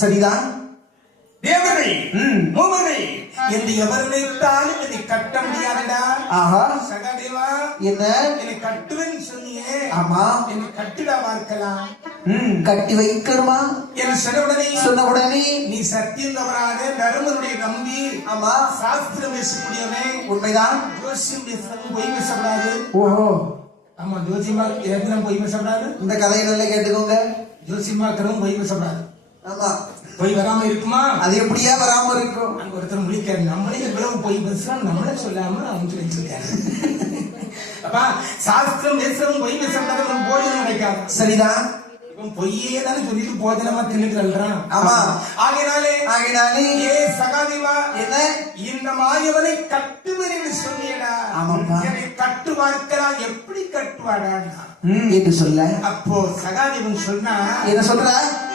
சரிதான். தேவர்கள் மூவர்கள் என்று எவர் நினைத்தாலும் இதை கட்ட முடியாதுடா. ஆஹா, சகாதேவா, என்ன என்னை கட்டுவேன்னு சொன்னியே. ஆமா, என்னை கட்டுடா பார்க்கலாம். கட்டி வைக்கணுமா என்று சொன்ன உடனே நீ சத்தியம் தவறாத தர்மனுடைய நம்பி. ஆமா, சாஸ்திரம் பேசக்கூடியவன். உண்மைதான். ஜோசியம் பேசுறது பொய் பேசக்கூடாது. ஓஹோ, ஆமா, ஜோசியமா எல்லாம் பொய் பேசக்கூடாது. இந்த கதையை நல்லா கேட்டுக்கோங்க. ஜோசியமா இருக்கிறவங்க பொய் பேசக்கூடாது. ஆமா, பொய் வராம இருக்குமா? அது எப்படியா வராம இருக்கும்? அங்க ஒருத்தர் முடிக்காரு, நம்மளே எவ்வளவு பொய் பேசுறான் நம்மளே சொல்லாம அவங்க சொல்லிருக்காரு. அப்பா, சாஸ்திரம் பேசுறவங்க பொய் பேசக்கூடாது, போஜனம் கிடைக்காது. சரிதான். இவன் பொய்யே தானே சொல்லிட்டு போஜனமா தின்னுட்டு அல்றான். ஆமா, ஆகினாலே ஏ சகாதேவா, என்ன இந்த மாயவனை கட்டுவர் என்று சொன்னியடா. ஆமாப்பா, என்னை கட்டு பார்க்கலாம், எப்படி கட்டுவாடா என்று சொல்ல. அப்போ சகாதேவன் சொன்னா, என்ன சொல்ற?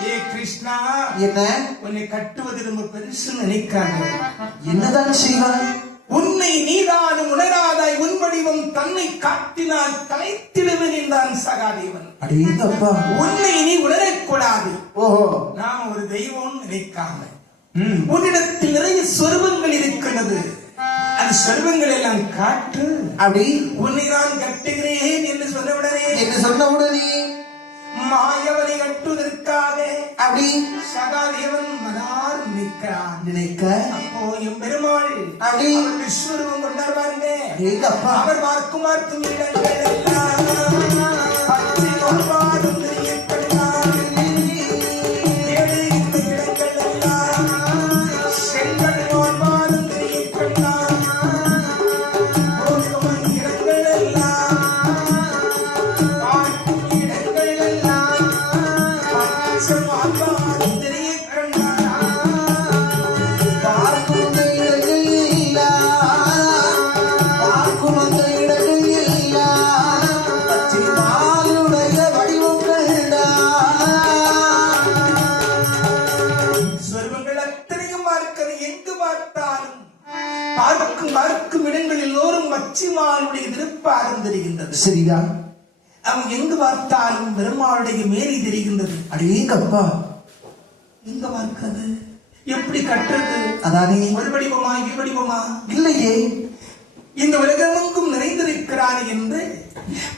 ஏ கிருஷ்ணா, என்ன உன்னை கட்டுவது ரொம்ப பெருசு நினைக்காது. என்னதான் செய்வாய்? உன்னை நீதானும் உணராதாய் உன் வடிவம் தன்னை காட்டினால் கலைத்திடுவன் என்றான் சகாதேவன். அடேங்கப்பா, உன்னை நீ உணரக்கூடாது. ஓஹோ, நாம் ஒரு தெய்வம் நினைக்காம உன்னிடத்தில் நிறைய சொருபங்கள் இருக்கிறது. அந்த சொருபங்கள் எல்லாம் காட்டு. அப்படி உன்னை நான் கட்டுகிறேன் என்று சொன்ன உடனே மாயவனை கட்டுவதற்காக அப்படி சகாதேவன் மனார் நினைக்க. அப்போ எம்பெருமாள் அப்படி விஸ்வரூபம் கொண்டார் பாருங்க. அவர் பார்க்கும் இடங்கள் எல்லாம் பார்க்கும் இடங்கள் எல்லோரும் மச்சிமாளுடைய திருப்பாதம் தெரிகின்றது. சரிதான். அவன் எங்கு பார்த்தாலும் பெருமாளுடைய மேலே தெரிகின்றது. அடேங்கப்பா, எங்க பார்க்கிறது? எப்படி கட்டுறது? அதானே ஒரு வடிவமா இரு வடிவமா? இல்லையே, இந்த உலகமெங்கும் நிறைந்திருக்கிறான் என்று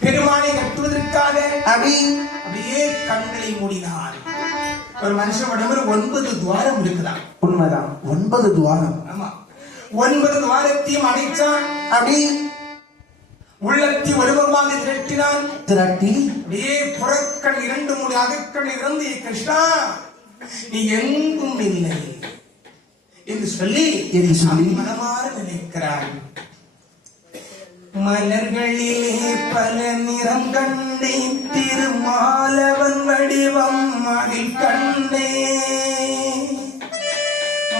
பெருமானை கட்டுவதற்காக அப்படியே கண்களை மூடினார். ஒரு மனுஷன் உடம்புல 9 துவாரம் இருக்குதான். உண்மைதான், 9 துவாரம். ஆமா, 9 துவாரத்தையும் அடைச்சான். அப்படி உள்ளத்தி ஒருவமாக திரட்டினான். அப்படியே புறக்கண் 2 மூணு அகக்கண் இறந்து, கிருஷ்ணா நீ எங்கும் இல்லை என்று சொல்லி மனமாற நினைக்கிறான். மலர்களிலே பல நிறம் கண்டேன், திருமாலவன் வடிவம் அதில் கண்டேன்.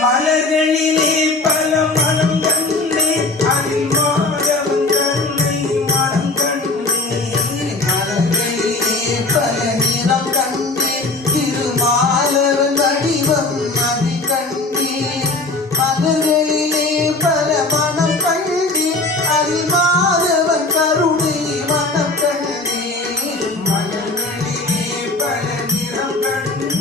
மலர்களிலே பல மனம் கண்டேன், அதில் மாலவன் கண்ணை மனம் கண்டேன். மலர்களிலே பல நிறம் கண்டேன், திருமாலவன் வடிவம் அதில் கண்டேன். மலர்களிலே பல மனம் கண்டேன், அதில் மாலவன் கருணை மனம் கண்டேன். மலர்களிலே பல நிறம் கண்டேன்.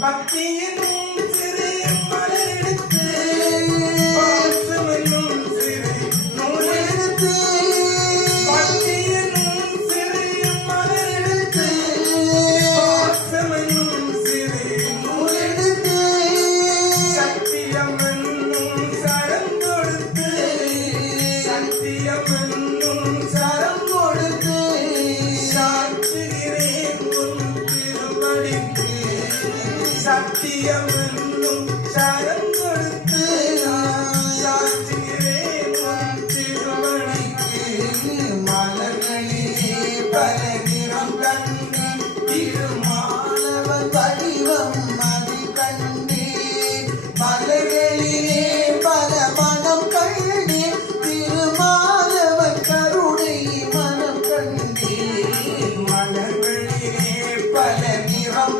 பக்தியின் சிறு மலரெடுத்து பல நிறம் கண்டேன் திருமாலவன் வடிவம் அது கண்டேன் மலர்களிலே பல மனம் கண்டேன் திருமாலவன் கருணை மனம் கண்டேன் மலர்களிலே பல நிறம்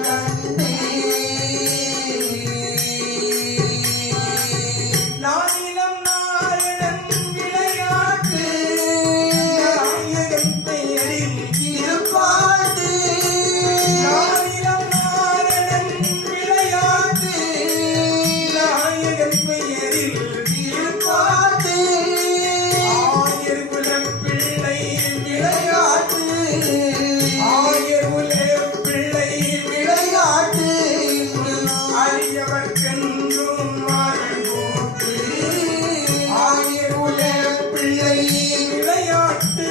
நானிலம் நாரணன் விளையாட்டு நாயகன் பெயரில் இருப்பாடு நானிலம் நாரணன் விளையாட்டு நாயகன் பெயரில் இருப்பாடு ஆயர் குலப் பிள்ளை விளையாட்டு ஆயர் குலப் பிள்ளை விளையாட்டு அரியவர்க்கென்றும் அருள் கூட்டு ஆயர் குலப் பிள்ளை விளையாட்டு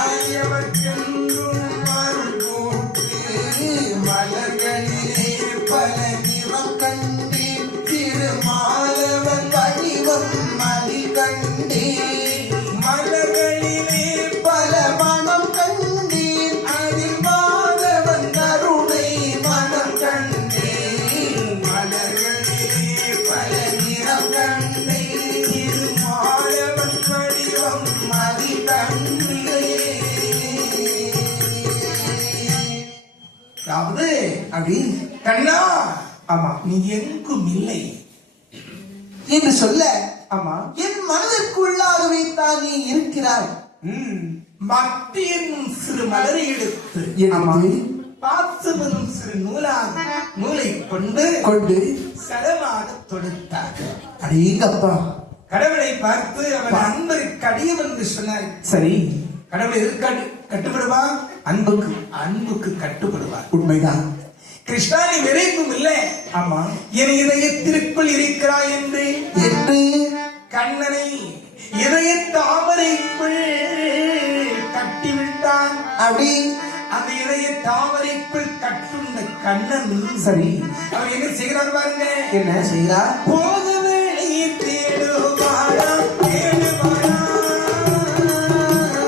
அரியவர்க்கென்றும் அருள் கூட்டு மலர்களிலே பல நிறம் கண்டேன் திருமாலவன் வடிவம் மணி கண்டேன் மலர்களிலே பல மனம் கண்டேன் அதில் மாதவன் கருணை மனம் கண்டேன் மலர்களிலே பல நிறம் கண்டேன் திருமாலவன் வடிவம் மணி கண்டேன் அதாவது அப்படி கண்ணா ஆமா நீ எங்கும் இல்லை என்று சொல்ல ஆமா என் மனதிற்குள்ளாகவே தான் நீ இருக்கிறாய் பக்தி என்னும் சிறு மலரை எடுத்து என்று பாசம் என்னும் சிறு நூலை கொண்டு கொண்டு சரமாக தொடுத்தார் அடேங்கப்பா கடவுளை பார்த்து அவன் அன்பருக்கு அடியும் என்று சொன்னார். சரி கடவுளை எதற்கு கட்டுப்படுவார்? அன்புக்கு அன்புக்கு கட்டுப்படுவார். உண்மைதான் கிருஷ்ணா நீ விரைக்கும் இல்லை ஆமா என் இதயத்திற்குள் இருக்கிறாய் என்று கண்ணனை இதய தாமரைக்குள் கட்டிவிட்டான். அப்படி அந்த இதய தாமரைக்குள் கட்டுண்ட கண்ணன் சரி அவன் என்ன செய்கிறான் பாருங்க. என்ன செய்யறா போகவே தேடுவாரா தேடுவாரா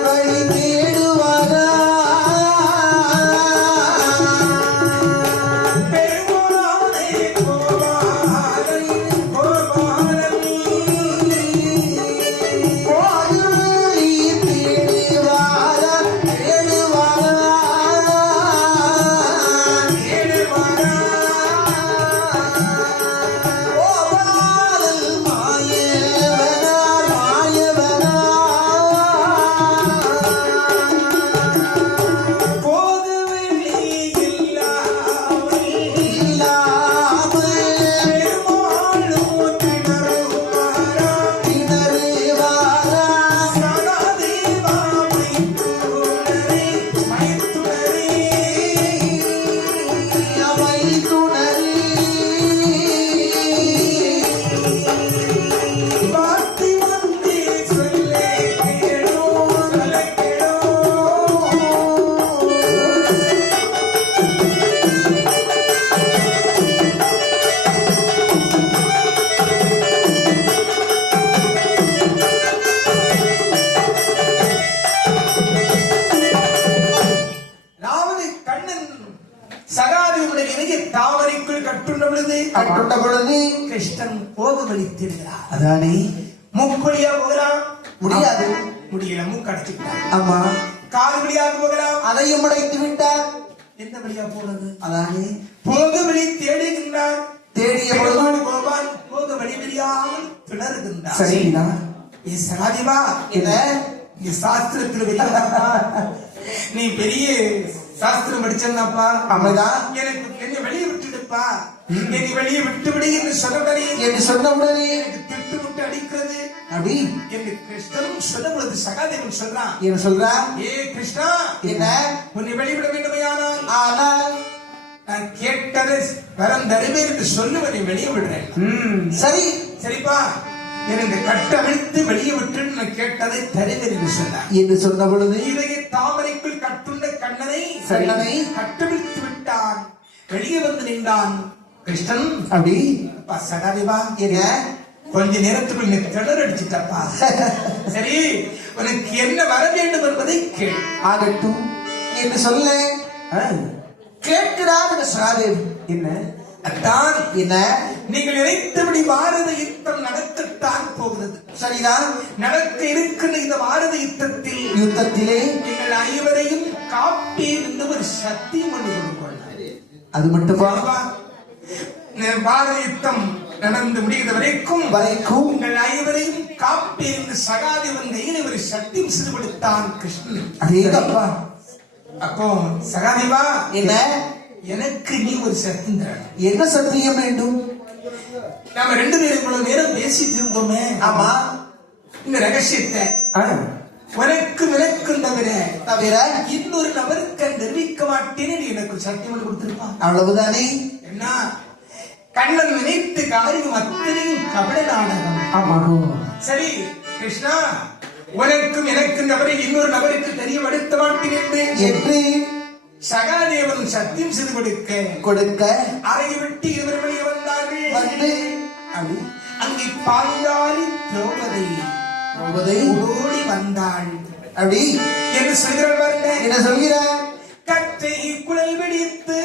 வழி தேடுவாரா பெருமாளே கோபாலன் கோபாலன் போகவழி தேடுவாரா தேடுவாரா தேடுவாரா கோபாலன் மாயவனா மாயவனா போகவே இல்லாமல் இல்லாமல் பெருமாளும் திணறுவாரா திணறுவாரா சகாதேவா மைத்துனரே மைத்துனரே அவை துணரி பார்த்தி வந்தே சொல்லே கேளோ சொல்ல கேளோ அதாவது கண்ணன் சகாதேவனுடைய இதய தாமரைக்குள் கட்டுண்ட பொழுது கட்டுண்ட பொழுது கிருஷ்ணன் போக வலித்திருக்கிறார். அதானே மூக்குவழியா போகலாம் முடியாது முடியல மூக்கடைச்சுட்டார். ஆமா காது வழியாக போகலாம் அதையும் அடைத்து விட்டார் எந்த வழியா போறது? அதானே போக வழி தேடுகின்றார். தேடிய பொழுது பெருமாள் கோபால் போக வழி தெரியாமல் திணறுகின்றார். சரிங்களா ஏ சகாதேவா என்ன இங்க சாஸ்திரத்துல வெளியாப்பா நீ பெரிய சாஸ்திரம் படிச்சேன்னாப்பா ஆமாதான் எனக்கு என்னை வெளியே விட்டுடுப்பா என்னை வெளியே விட்டு விடு என்று சொன்னவரே என்று சொன்ன உடனே எனக்கு திட்டு விட்டு அடிக்கிறது அப்படி என்று கிருஷ்ணனும் சொல்ல பொழுது சகாதேவன் சொல்றான். என்ன சொல்றா ஏ கிருஷ்ணா என்ன உன்னை வெளிவிட வேண்டுமையானால் ஆனால் நான் கேட்டதை வரம் தருவேன் என்று சொல்லுவதை வெளியே விடுறேன். சரி சரிப்பா எனக்கு கட்டவிழ்த்து வெளியே விட்டு நான் கேட்டதை தருவேன் என்று சொன்னார். என்று சொன்ன பொழுது இதய தாமரைக்குள் கட்டுண்ட கண்ணனை கண்ணனை கட்டவிழ்த்து விட்டான். வெளியே வந்து நின்றான் கிருஷ்ணன். அப்படி அப்பா சகாதேவா என்ன கொஞ்ச நேரத்துக்குள் நீ திணற அடிச்சுட்டப்பா. சரி உனக்கு என்ன வர வேண்டும் என்பதை கேள். ஆகட்டும் என்று சொல்ல கேட்கிறார் சகாதேவி. என்ன அத்தான்? என்ன? நீங்கள் நினைத்தபடி பாரத யுத்தம் நடக்கத்தான் போகிறது. சரிதான். நடக்க இருக்கிற இந்த பாரத யுத்தத்திலே நீங்கள் அனைவரையும் காப்பி என்று ஒரு சத்தியம் பண்ணி கொடுக்கொள்ள. அது மட்டுமா? பாரத யுத்தம் நடந்து முடிகிற வரைக்கும் உங்கள் அனைவரையும் காப்பி என்று சகாதேவன் கையில் ஒரு சத்தியம் செய்து கொடுத்தான் கிருஷ்ணன். அதேதப்பா. அப்போ சகாதேவா, என்ன? எனக்கு நீ ஒரு சத்தியம் தர. என்ன சத்தியம் வேண்டும்? நாம ரெண்டு பேரும் இவ்வளவு நேரம் பேசிட்டு இருந்தோமே. ஆமா. இந்த ரகசியத்தை உனக்கும் தவிர இன்னொரு நபருக்கு தெரிவிக்க மாட்டேன்னு எனக்கு சத்தியம் கொடுத்திருப்பான். அவ்வளவுதானே. என்ன? கண்ணன் நினைத்து காரியம் அத்தனையும் கபட நாடகம். ஆமாடோ. சரி கிருஷ்ணா, உனக்கும் எனக்கும் நபரை இன்னொரு நபருக்கு தெரியப்படுத்த மாட்டேன் என்று சகாதேவன் சத்தியம் செய்து கொடுக்க அறையை விட்டு இருவர் வெளியே வந்தார்கள். வந்து அங்கே பாஞ்சாலி திரௌபதி ஓடி வந்தாள். அப்படி என்று சொல்கிறார். என்ன சொல்கிறார்? கற்றை குழல் வெடித்து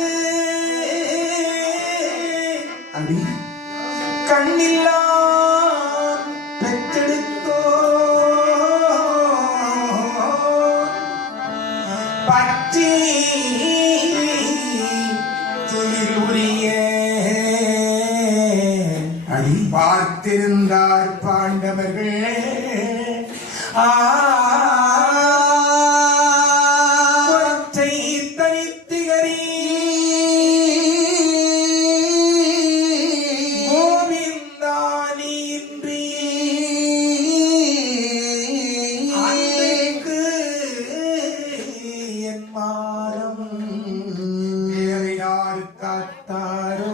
அப்படி கண்ணில்லா பெற்றெடுத்தோ பற்றி பார்த்திருந்தார் பாண்டவர்கள். ஆற்றை தனித்திகரி கோவிந்தானின்றி அன்றைக்கு என் மானம் யார் காத்தாரோ.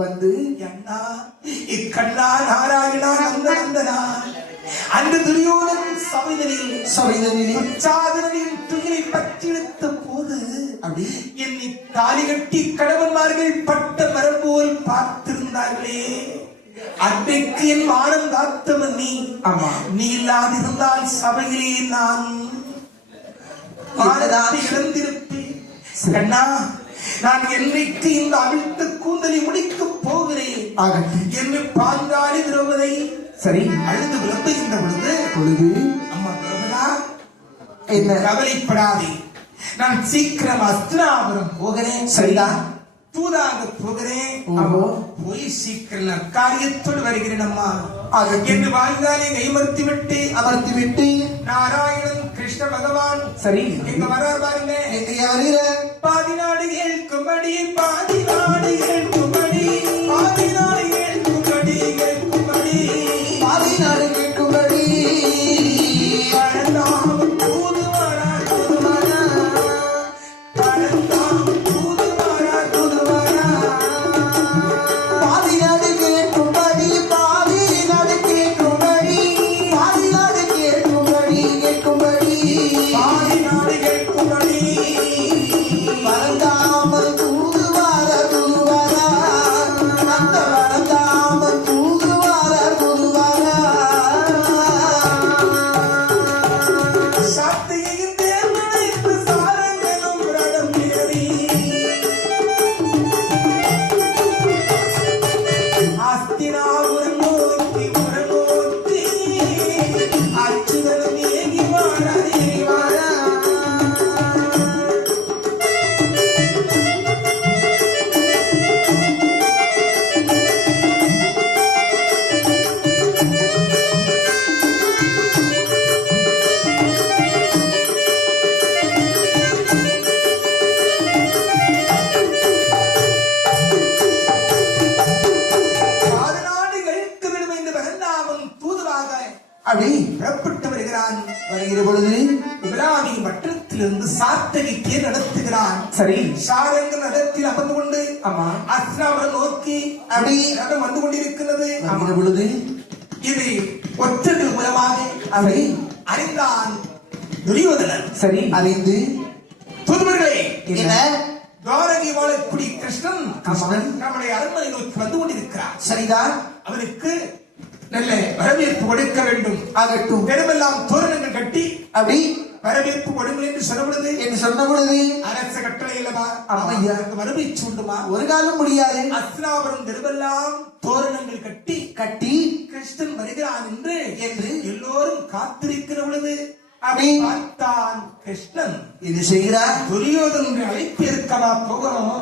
வந்து அண்ணா இக்கண்ணா நாராயணா நந்தநந்தனா அந்த துரியோதன் சபைதனில் சாதனின் துயிலை பற்றிழுத்த போது அப்படி என்னை தாலி கட்டி கடவன்மார்கள் பட்ட மரம் போல் பார்த்திருந்தார்களே, அன்றைக்கு என் மானம் காத்தவன் நீ. ஆமா, நீ இல்லாதிருந்தால் சபையிலே நான் இழந்திருப்பேன். கண்ணா, நான் என்னைக்கு இந்த அவிழ்த்த கூந்தலை முடிக்கப் போகிறேன் என்று பாஞ்சாலி திரௌபதி சரி அழுது விளம்புகின்ற பொழுது அம்மா திரௌபதா, என்ன கவலைப்படாதே, நான் சீக்கிரம் அஸ்தினாபுரம் போகிறேன். சரிதான், தூதாக போகிறேன். போய் சீக்கிரம் காரியத்தோடு வருகிறேன் அம்மா என்று வாழ்ந்தாலே கைமர்த்தி விட்டு நாராயணன் கிருஷ்ண பகவான் சரி எங்க வரார் பாருங்க. பாதி நாடு கேட்கும்படி பாதி நாடு கேட்கும்படி பாதி நாடு கேட்கும்படி கேட்கும்படி பாதி நாடு கேட்கும்படி வாரா பதினாடுகளுக்கு விடும் என்று பரந்தாமன் தூதுவாக அப்படி புறப்பட்டு வருகிறான். வருகிற பொழுது இப்ராஹிம் வட்டத்திலிருந்து சாத்தகிக்கே நடத்துகிறான். சரி சாரங்கள் நடத்தில் அமர்ந்து கொண்டு ஆமா அஸ்லாமரை நோக்கி அப்படி ரதம் வந்து கொண்டிருக்கிறது. வருகிற பொழுது இது ஒற்றர்கள் மூலமாக அப்படி அறிந்தான் துரியோதனன். சரி அறிந்து தூதுவர்களே, என்ன துவாரகை வாழக்கூடிய கிருஷ்ணன் கிருஷ்ணன் நம்முடைய அரண்மனை நோக்கி வந்து கொண்டிருக்கிறார். சரிதான் அவனுக்கு நல்ல வரவேற்பு கொடுக்க வேண்டும். ஆகட்டும் தெருவெல்லாம் தோரணங்கள் கட்டி அப்படி வரவேற்பு கொடுங்கள் என்று சொல்ல பொழுது என்று சொன்ன பொழுது அரச கட்டளை இல்லவா ஆமையா. மறுபை சூண்டுமா? ஒரு காலம் முடியாது அஸ்லாபுரம் தெருவெல்லாம் தோரணங்கள் கட்டி கட்டி கிருஷ்ணன் வருகிறான் என்று என்று எல்லோரும் காத்திருக்கிற பொழுது அப்படி பார்த்தான் கிருஷ்ணன். இது செய்கிறார் துரியோதனுடைய அழைப்பு இருக்கவா போகிறோம்.